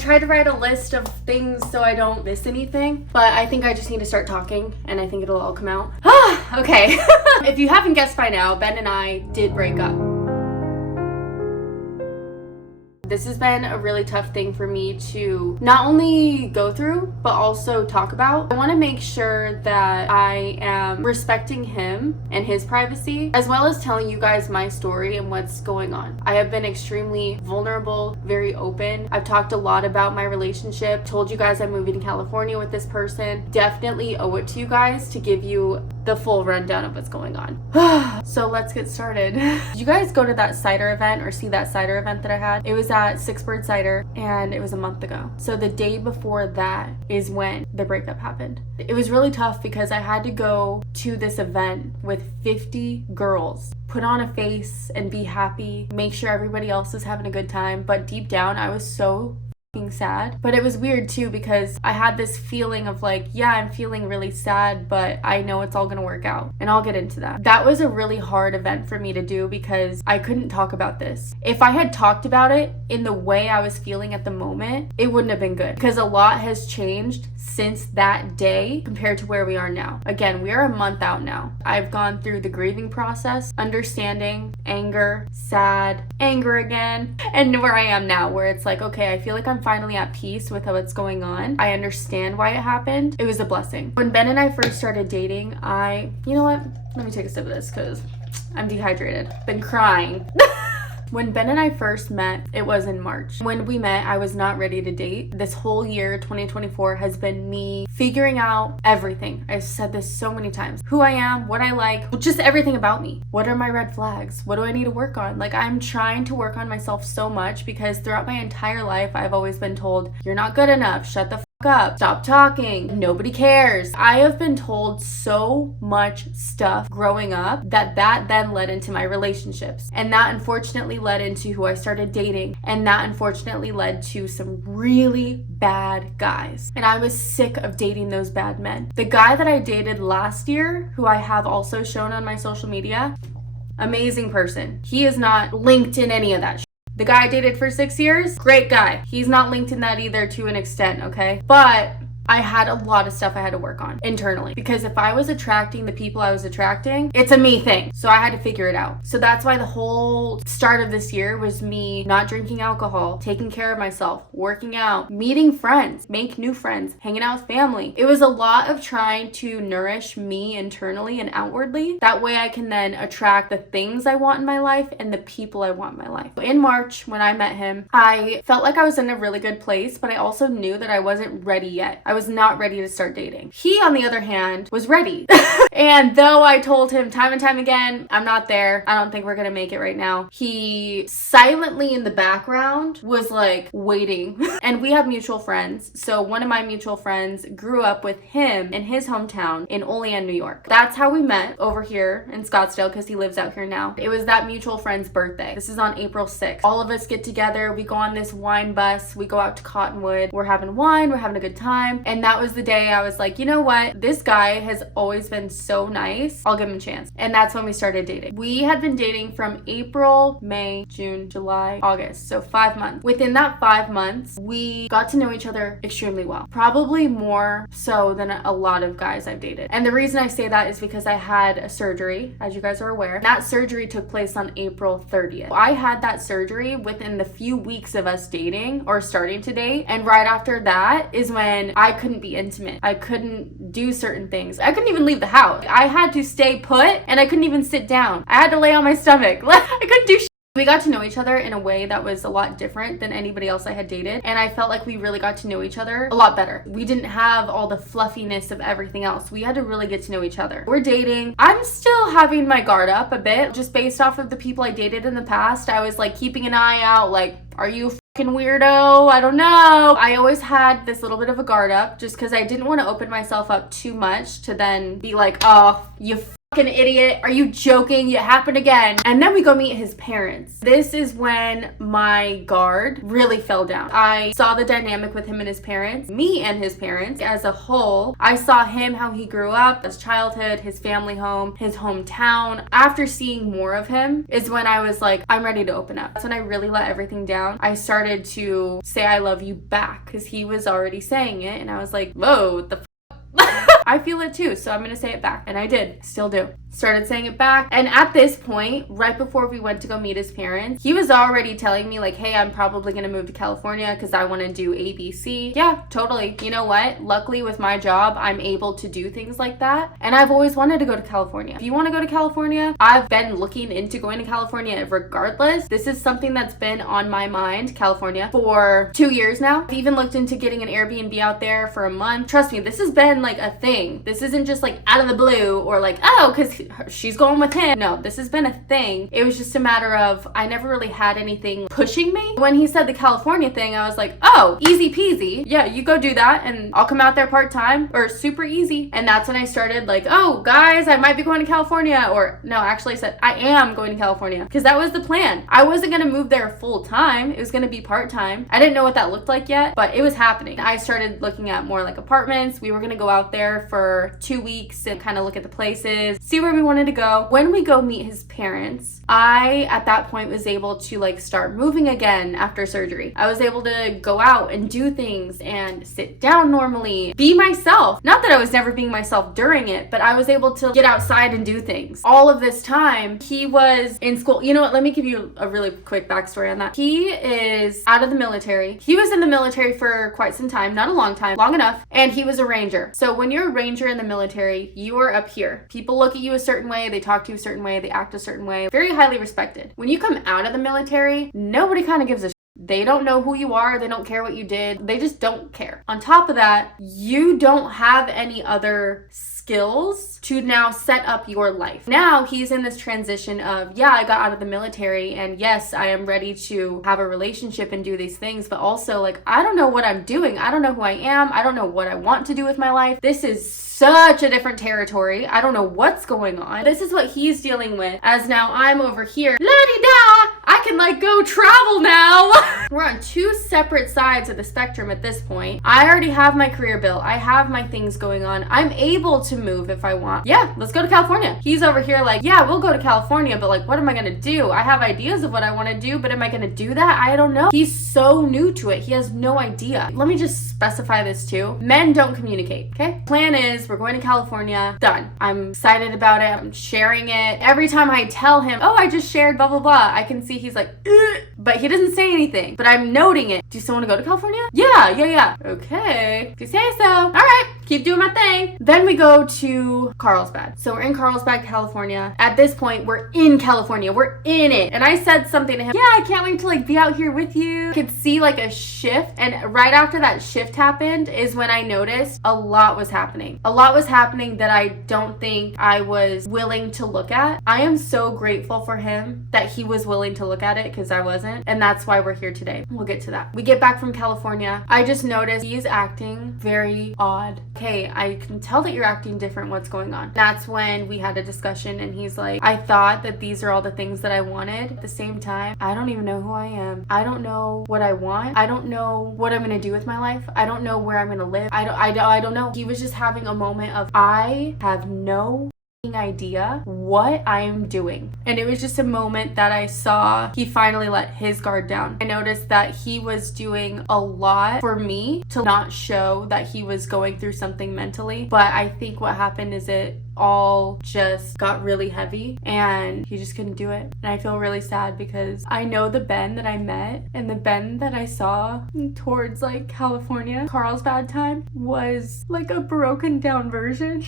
tried to write a list of things so I don't miss anything, but I think I just need to start talking and I think it'll all come out. Okay. If you haven't guessed by now, Ben and I did break up. This has been a really tough thing for me to not only go through, but also talk about. I want to make sure that I am respecting him and his privacy, as well as telling you guys my story and what's going on. I have been extremely vulnerable, very open. I've talked a lot about my relationship, told you guys I'm moving to California with this person. Definitely owe it to you guys to give you the full rundown of what's going on. So let's get started. Did you guys go to that cider event or see that cider event that I had? It was at Six Bird Cider and it was a month ago. So the day before that is when the breakup happened. It was really tough because I had to go to this event with 50 girls, put on a face and be happy, make sure everybody else is having a good time. But deep down, I was so sad. But it was weird too because I had this feeling of like, yeah, I'm feeling really sad, but I know it's all gonna work out, and I'll get into that. That was a really hard event for me to do because I couldn't talk about this. If I had talked about it in the way I was feeling at the moment, it wouldn't have been good because a lot has changed since that day compared to where we are now. Again, we are a month out now. I've gone through the grieving process, understanding, anger, sad, anger again, and where I am now, where it's like, okay, I feel like I'm finally at peace with what's going on. I understand why it happened. It was a blessing. When Ben and I first started dating, you know what? Let me take a sip of this because I'm dehydrated. Been crying. When Ben and I first met, it was in March. When we met, I was not ready to date. This whole year, 2024, has been me figuring out everything. I've said this so many times. Who I am, what I like, just everything about me. What are my red flags? What do I need to work on? Like, I'm trying to work on myself so much because throughout my entire life, I've always been told, you're not good enough, shut the f up, stop talking, nobody cares. I have been told so much stuff growing up that then led into my relationships, and that unfortunately led into who I started dating, and that unfortunately led to some really bad guys, and I was sick of dating those bad men. The guy that I dated last year, who I have also shown on my social media, amazing person. He is not linked in any of that shit. The guy I dated for 6 years, great guy. He's not linked in that either to an extent, okay? But I had a lot of stuff I had to work on internally because if I was attracting the people I was attracting, it's a me thing. So I had to figure it out. So that's why the whole start of this year was me not drinking alcohol, taking care of myself, working out, meeting friends, make new friends, hanging out with family. It was a lot of trying to nourish me internally and outwardly. That way I can then attract the things I want in my life and the people I want in my life. In March, when I met him, I felt like I was in a really good place, but I also knew that I wasn't ready yet. I was not ready to start dating. He, on the other hand, was ready. And though I told him time and time again, I'm not there, I don't think we're gonna make it right now, he silently in the background was like waiting. And we have mutual friends. So one of my mutual friends grew up with him in his hometown in Olean, New York. That's how we met over here in Scottsdale because he lives out here now. It was that mutual friend's birthday. This is on April 6th. All of us get together, we go on this wine bus, we go out to Cottonwood, we're having wine, we're having a good time. And that was the day I was like, you know what? This guy has always been so nice. I'll give him a chance. And that's when we started dating. We had been dating from April, May, June, July, August. So 5 months. Within that 5 months, we got to know each other extremely well. Probably more so than a lot of guys I've dated. And the reason I say that is because I had a surgery, as you guys are aware. That surgery took place on April 30th. I had that surgery within the few weeks of us dating or starting to date. And right after that is when I couldn't be intimate. I couldn't do certain things. I couldn't even leave the house. I had to stay put and I couldn't even sit down. I had to lay on my stomach. I couldn't do shit. We got to know each other in a way that was a lot different than anybody else I had dated, and I felt like we really got to know each other a lot better. We didn't have all the fluffiness of everything else. We had to really get to know each other. We're dating. I'm still having my guard up a bit just based off of the people I dated in the past. I was like keeping an eye out, like, are you a fucking weirdo? I don't know. I always had this little bit of a guard up just because I didn't want to open myself up too much to then be like, oh, you Fucking idiot. Are you joking? It happened again. And then we go meet his parents. This is when my guard really fell down. I saw the dynamic with him and his parents, me and his parents as a whole. I saw him, how he grew up, his childhood, his family home, his hometown. After seeing more of him is when I was like, I'm ready to open up. That's when I really let everything down. I started to say I love you back because he was already saying it. And I was like, whoa, what the I feel it too, so I'm gonna say it back. And I did, still do. Started saying it back. And at this point, right before we went to go meet his parents, he was already telling me like, hey, I'm probably gonna move to California because I want to do ABC. Yeah, totally. You know what? Luckily with my job, I'm able to do things like that. And I've always wanted to go to California. If you want to go to California, I've been looking into going to California regardless. This is something that's been on my mind, California, for 2 years now. I've even looked into getting an Airbnb out there for a month. Trust me, this has been like a thing. This isn't just like out of the blue or like, oh, because she's going with him. No, this has been a thing. It was just a matter of I never really had anything pushing me. When he said the California thing, I was like, oh, easy peasy. Yeah, you go do that and I'll come out there part-time or super easy. And that's when I started like, oh, guys, I might be going to California. Or no, actually I said I am going to California because that was the plan. I wasn't going to move there full-time. It was going to be part-time. I didn't know what that looked like yet, but it was happening. I started looking at more like apartments. We were going to go out there for 2 weeks and kind of look at the places, see where we wanted to go. When we go meet his parents, I at that point was able to like start moving again after surgery. I was able to go out and do things and sit down normally, be myself. Not that I was never being myself during it, but I was able to get outside and do things. All of this time, he was in school. You know what? Let me give you a really quick backstory on that. He is out of the military. He was in the military for quite some time, not a long time, long enough, and he was a ranger. So when you're a ranger in the military, you are up here. People look at you a certain way, they talk to you a certain way, they act a certain way. Very highly respected. When you come out of the military, nobody kind of gives a shit. They don't know who you are. They don't care what you did. They just don't care. On top of that, you don't have any other skills to now set up your life. Now he's in this transition of, yeah, I got out of the military and yes, I am ready to have a relationship and do these things, but also like, I don't know what I'm doing. I don't know who I am. I don't know what I want to do with my life. This is such a different territory. I don't know what's going on. This is what he's dealing with as now I'm over here. La-di-da! I can like go travel now. We're on two separate sides of the spectrum at this point. I already have my career built. I have my things going on. I'm able to move if I want. Yeah, let's go to California. He's over here like, yeah, we'll go to California, but like, what am I gonna do? I have ideas of what I want to do, but am I gonna do that? I don't know. He's so new to it. He has no idea. Let me just specify this too. Men don't communicate, okay? Plan is we're going to California. Done. I'm excited about it. I'm sharing it. Every time I tell him, oh, I just shared blah, blah, blah, I can see he's like, ugh, but he doesn't say anything, but I'm noting it. Do you still want to go to California? Yeah. Okay. If you say so. All right. Keep doing my thing. Then we go to Carlsbad. So we're in Carlsbad, California. At this point, we're in California. We're in it. And I said something to him. Yeah, I can't wait to like be out here with you. I could see like a shift. And right after that shift happened is when I noticed a lot was happening. A lot was happening that I don't think I was willing to look at. I am so grateful for him that he was willing to look at it because I wasn't. And that's why we're here today. We'll get to that. We get back from California. I just noticed he's acting very odd. Okay, I can tell that you're acting different. What's going on? That's when we had a discussion and he's like, I thought that these are all the things that I wanted. At the same time, I don't even know who I am. I don't know what I want. I don't know what I'm going to do with my life. I don't know where I'm going to live. I don't know. He was just having a moment of, I have no idea what I'm doing. And it was just a moment that I saw he finally let his guard down. I noticed that he was doing a lot for me to not show that he was going through something mentally. But I think what happened is it all just got really heavy and he just couldn't do it. And I feel really sad because I know the Ben that I met and the Ben that I saw towards like California, Carlsbad time, was like a broken down version.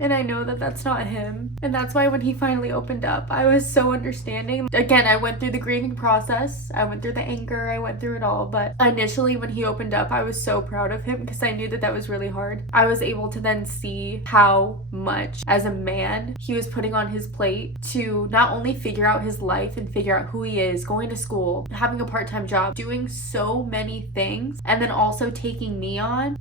And I know that that's not him. And that's why when he finally opened up, I was so understanding. Again, I went through the grieving process. I went through the anger. I went through it all. But initially when he opened up, I was so proud of him because I knew that that was really hard. I was able to then see how much as a man he was putting on his plate to not only figure out his life and figure out who he is, going to school, having a part-time job, doing so many things, and then also taking me on.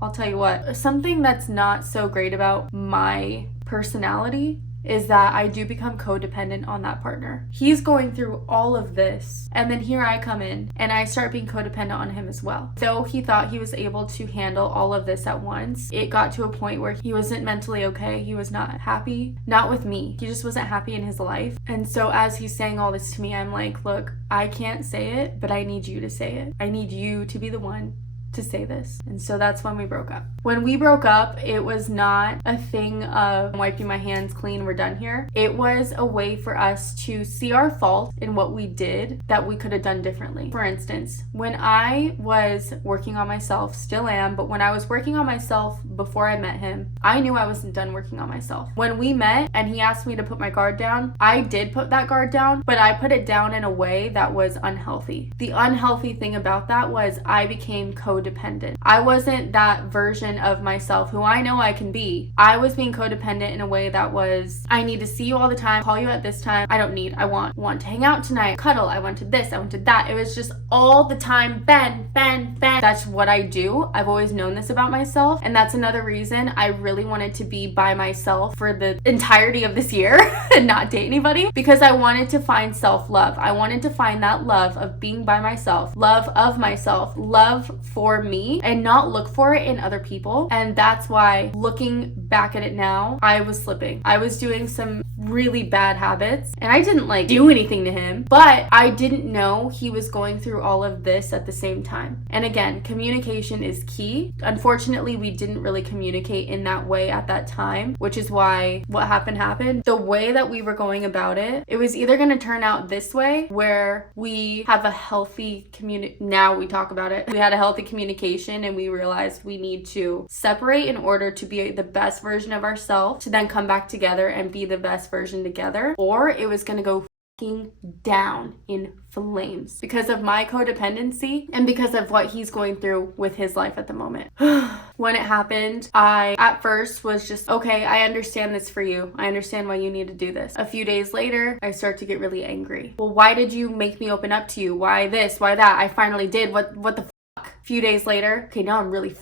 I'll tell you what, something that's not so great about my personality is that I do become codependent on that partner. He's going through all of this, and then here I come in and I start being codependent on him as well. Though he thought he was able to handle all of this at once, it got to a point where he wasn't mentally okay. He was not happy, not with me. He just wasn't happy in his life. And so as he's saying all this to me, I'm like, look, I can't say it, but I need you to say it. I need you to be the one to say this. And so that's when we broke up. When we broke up, it was not a thing of wiping my hands clean, we're done here. It was a way for us to see our fault in what we did that we could have done differently. For instance, when I was working on myself, still am, but when I was working on myself before I met him, I knew I wasn't done working on myself. When we met and he asked me to put my guard down, I did put that guard down, but I put it down in a way that was unhealthy. The unhealthy thing about that was I became codependent. I wasn't that version of myself who I know I can be. I was being codependent in a way that was, I need to see you all the time, call you at this time. I want to hang out tonight, cuddle, I wanted this, I wanted that. It was just all the time, Ben. That's what I do. I've always known this about myself, and that's another reason I really wanted to be by myself for the entirety of this year and not date anybody, because I wanted to find self-love. I wanted to find that love of being by myself, love of myself, love for me, and not look for it in other people. And that's why, looking back at it now, I was slipping. I was doing some really bad habits, and I didn't do anything to him, but I didn't know he was going through all of this at the same time. And again, communication is key. Unfortunately, we didn't really communicate in that way at that time, which is why what happened. The way that we were going about it, it was either going to turn out this way where we have a healthy now we talk about it. We had a healthy communication and we realized we need to separate in order to be the best version of ourselves, to then come back together and be the best version together, or it was going to go down in flames because of my codependency and because of what he's going through with his life at the moment. When it happened, I at first was just, okay, I understand this for you. I understand why you need to do this. A few days later, I start to get really angry. Well, why did you make me open up to you? Why this? Why that? I finally did. What the fuck? A few days later, okay, now I'm really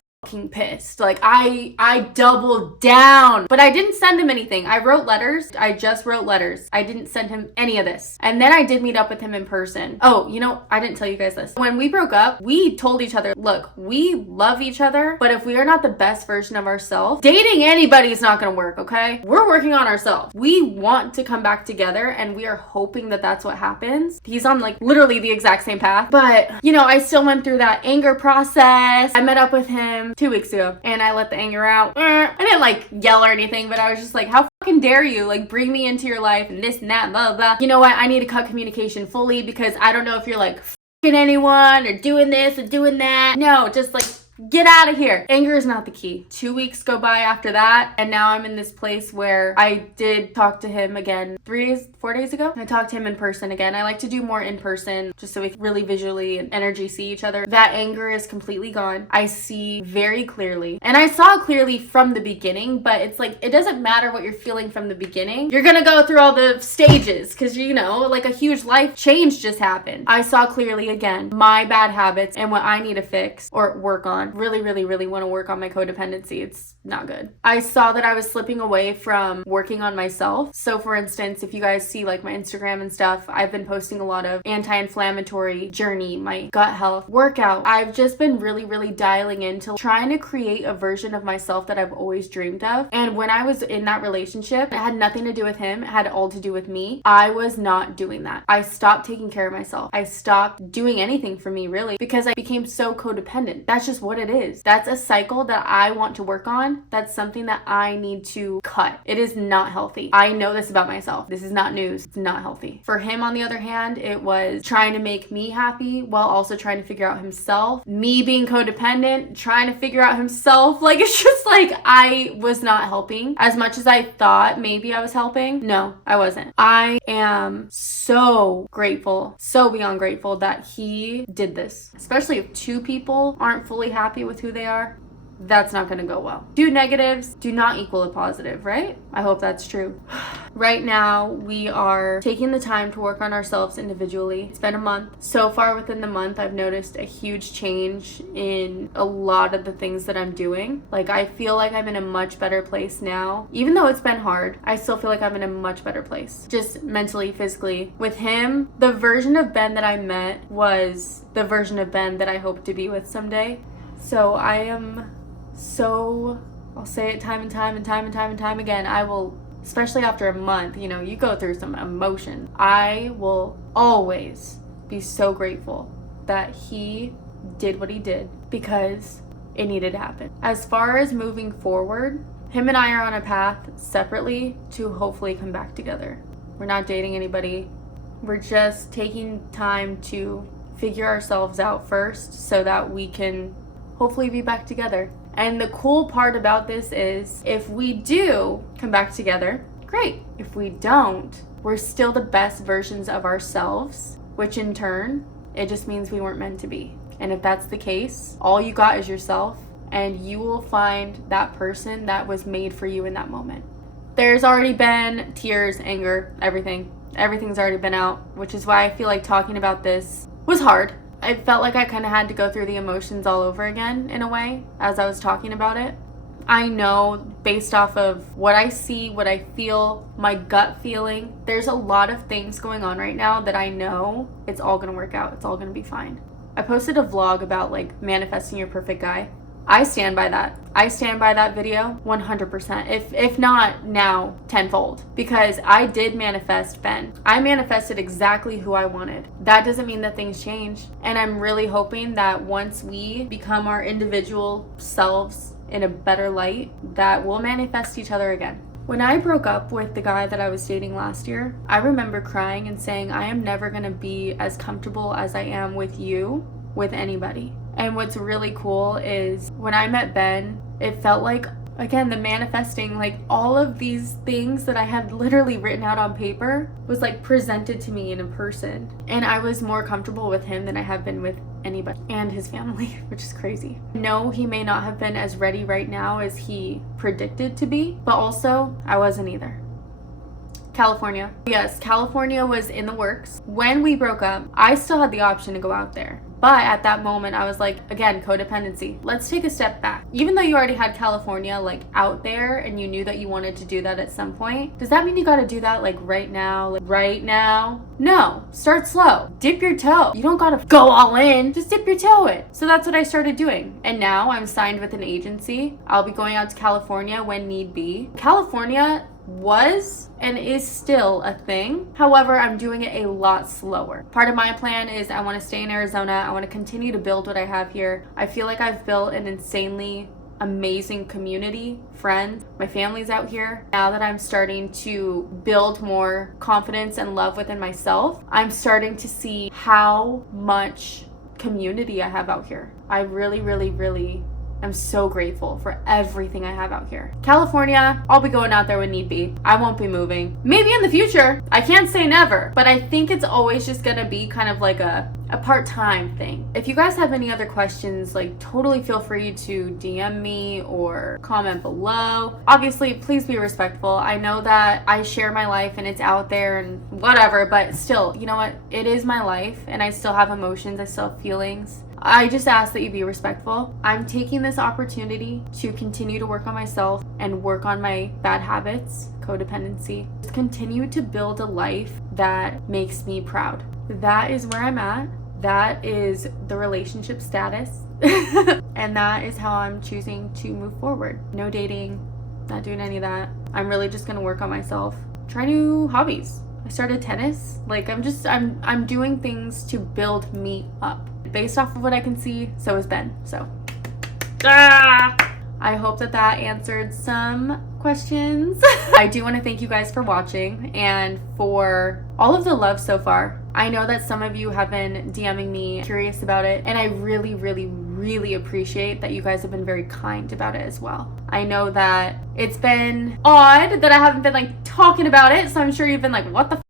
pissed. I doubled down, but I didn't send him anything. I wrote letters. I just wrote letters. I didn't send him any of this. And then I did meet up with him in person. Oh, I didn't tell you guys this. When we broke up, we told each other, look, we love each other, but if we are not the best version of ourselves, dating anybody is not going to work, okay? We're working on ourselves. We want to come back together, and we are hoping that that's what happens. He's on literally the exact same path, but I still went through that anger process. I met up with him 2 weeks ago and I let the anger out. I didn't yell or anything, but I was just like, how fucking dare you bring me into your life and this and that, blah, blah. You know what? I need to cut communication fully because I don't know if you're fucking anyone or doing this or doing that. No, just get out of here. Anger is not the key. 2 weeks go by after that, and now I'm in this place where I did talk to him again 4 days ago. I talked to him in person again. I like to do more in person just so we can really visually and energy see each other. That anger is completely gone. I see very clearly, and I saw clearly from the beginning, but it's it doesn't matter what you're feeling from the beginning. You're gonna go through all the stages because a huge life change just happened. I saw clearly again my bad habits and what I need to fix or work on. Really want to work on my codependency. It's not good. I saw that I was slipping away from working on myself. So for instance, if you guys see my Instagram and stuff, I've been posting a lot of anti-inflammatory journey, my gut health workout. I've just been really dialing into trying to create a version of myself that I've always dreamed of. And when I was in that relationship, it had nothing to do with him. It had all to do with me. I was not doing that. I stopped taking care of myself. I stopped doing anything for me really because I became so codependent. That's just what it is. That's a cycle that I want to work on. That's something that I need to cut. It is not healthy. I know this about myself. This is not news. It's not healthy. For him, on the other hand, it was trying to make me happy while also trying to figure out himself. Me being codependent, trying to figure out himself. It's just I was not helping as much as I thought maybe I was helping. No, I wasn't. I am so grateful, so beyond grateful that he did this. Especially if two people aren't fully happy with who they are. that's not going to go well. Two negatives do not equal a positive, right? I hope that's true. Right now, we are taking the time to work on ourselves individually. It's been a month. So far within the month, I've noticed a huge change in a lot of the things that I'm doing. Like, I feel like I'm in a much better place now. Even though it's been hard, I still feel like I'm in a much better place. Just mentally, physically. With him, the version of Ben that I met was the version of Ben that I hope to be with someday. So I am I'll say it time and time again. I will, especially after a month, you go through some emotion. I will always be so grateful that he did what he did because it needed to happen. As far as moving forward, him and I are on a path separately to hopefully come back together. We're not dating anybody. We're just taking time to figure ourselves out first so that we can hopefully be back together. And the cool part about this is if we do come back together, great. If we don't, we're still the best versions of ourselves, which in turn, it just means we weren't meant to be. And if that's the case, all you got is yourself, and you will find that person that was made for you in that moment. There's already been tears, anger, everything. Everything's already been out, which is why I feel like talking about this was hard. I felt like I kind of had to go through the emotions all over again in a way as I was talking about it. I know based off of what I see, what I feel, my gut feeling, there's a lot of things going on right now that I know it's all going to work out. It's all going to be fine. I posted a vlog about like manifesting your perfect guy. I stand by that. I stand by that video 100%. If not now, tenfold. Because I did manifest Ben. I manifested exactly who I wanted. That doesn't mean that things change. And I'm really hoping that once we become our individual selves in a better light, that we'll manifest each other again. When I broke up with the guy that I was dating last year, I remember crying and saying, I am never going to be as comfortable as I am with you, with anybody. And what's really cool is when I met Ben, it felt like, again, the manifesting, like all of these things that I had literally written out on paper was like presented to me in a person. And I was more comfortable with him than I have been with anybody and his family, which is crazy. No, he may not have been as ready right now as he predicted to be, but also I wasn't either. California. Yes, California was in the works. When we broke up, I still had the option to go out there. But at that moment, I was like, again, codependency. Let's take a step back. Even though you already had California like out there and you knew that you wanted to do that at some point, does that mean you got to do that like right now? Like right now? No. Start slow. Dip your toe. You don't got to go all in. Just dip your toe in. So that's what I started doing. And now I'm signed with an agency. I'll be going out to California when need be. California was and is still a thing. However, I'm doing it a lot slower. Part of my plan is I want to stay in Arizona. I want to continue to build what I have here. I feel like I've built an insanely amazing community, friends. My family's out here. Now that I'm starting to build more confidence and love within myself, I'm starting to see how much community I have out here. I really I'm so grateful for everything I have out here. California, I'll be going out there when need be. I won't be moving. Maybe in the future. I can't say never, but I think it's always just gonna be kind of like a part-time thing. If you guys have any other questions, like totally feel free to DM me or comment below. Obviously, please be respectful. I know that I share my life and it's out there and whatever, but still, you know what? It is my life and I still have emotions. I still have feelings. I just ask that you be respectful. I'm taking this opportunity to continue to work on myself and work on my bad habits, codependency. Just continue to build a life that makes me proud. That is where I'm at. That is the relationship status. And that is how I'm choosing to move forward. No dating, not doing any of that. I'm really just gonna work on myself. Try new hobbies. I started tennis. Like I'm doing things to build me up. Based off of what I can see, so is Ben. So I hope that answered some questions. I do want to thank you guys for watching and for all of the love so far. I know that some of you have been DMing me curious about it, and I really appreciate that you guys have been very kind about it as well. I know that it's been odd that I haven't been like talking about it, so I'm sure you've been like, what the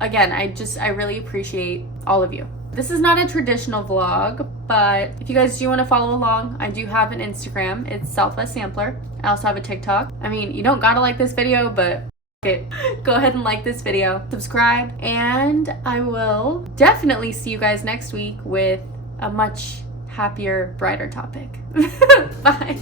Again, I really appreciate all of you. This is not a traditional vlog, but if you guys do want to follow along, I do have an Instagram. It's Southwest Sampler. I also have a TikTok. I mean, you don't gotta like this video, but it. Go ahead and like this video, subscribe, and I will definitely see you guys next week with a much happier, brighter topic. Bye.